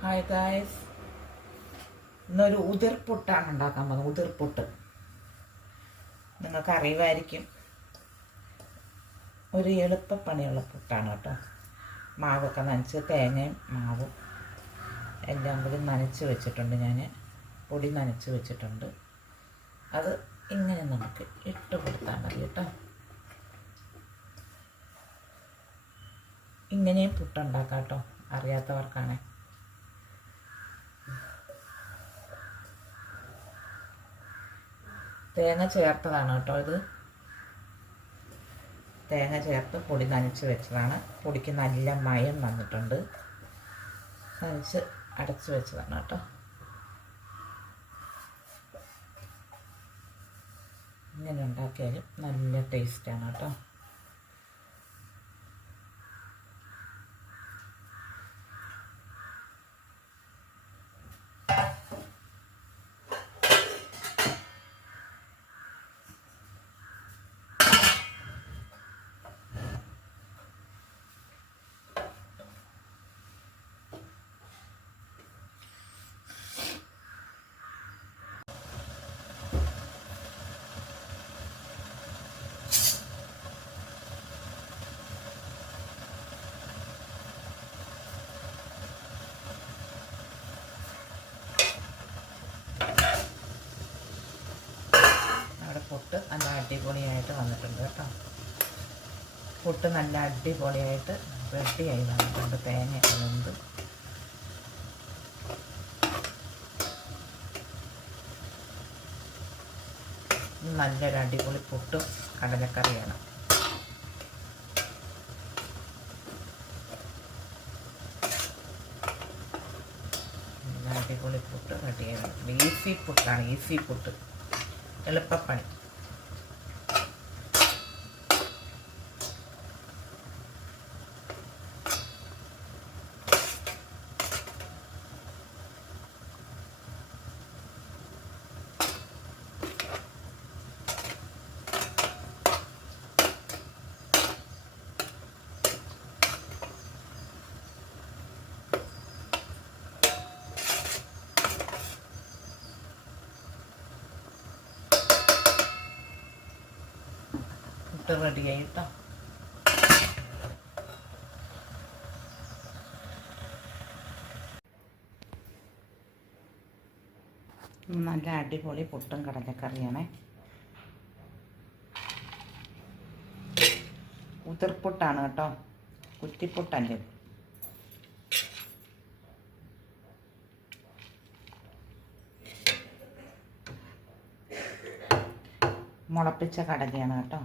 Hi guys ഇന്നൊരു ഉതിർപ്പൊട്ടാണ് ഉണ്ടാക്കാൻ പോകുന്നത്. ഉതിർപ്പൊട്ട് നിങ്ങൾക്ക് അറിയുമായിരിക്കും ഒരു എളുപ്പപ്പണിയുള്ള പുട്ടാണ് കേട്ടോ. മാവൊക്കെ നനച്ച് തേങ്ങയും മാവും എല്ലാം കൂടി നനച്ച് വെച്ചിട്ടുണ്ട് ഞാൻ പൊടി നനച്ച് വെച്ചിട്ടുണ്ട്. അത് ഇങ്ങനെ നമുക്ക് ഇട്ട് കൊടുത്താൽ മതി കേട്ടോ. ഇങ്ങനെയും പുട്ടുണ്ടാക്കാം കേട്ടോ. അറിയാത്തവർക്കാണ്. തേങ്ങ ചേർത്തതാണ് കേട്ടോ ഇത്. തേങ്ങ ചേർത്ത് പൊടി നനച്ച് വെച്ചതാണ്. പൊടിക്ക് നല്ല മയം വന്നിട്ടുണ്ട്. നനച്ച് അടച്ച് വെച്ചതാണ് കേട്ടോ. ഇങ്ങനെ ഉണ്ടാക്കിയാലും നല്ല ടേസ്റ്റാണ് കേട്ടോ. പുട്ട് നല്ല അടിപൊളിയായിട്ട് വന്നിട്ടുണ്ട് കേട്ടോ. പുട്ട് നല്ല അടിപൊളിയായിട്ട് റെഡിയായി വന്നിട്ടുണ്ട് തേങ്ങയൊക്കെ വെന്ത്. നല്ലൊരു അടിപൊളി പുട്ടും കടലക്കറിയാണ്. അടിപൊളി പുട്ട് റെഡിയായി ഈസി പുട്ടാണ് ഈസി പുട്ട്. എളുപ്പപ്പണി. പുട്ട് റെഡിയായി കേട്ടോ നല്ല അടിപൊളി പുട്ടും കടലക്കറിയാണേ. ഉതിർപ്പുട്ടാണ് കേട്ടോ. കുറ്റിപ്പുട്ടല്ലേ. മുളപ്പിച്ച കടലയാണ് കേട്ടോ.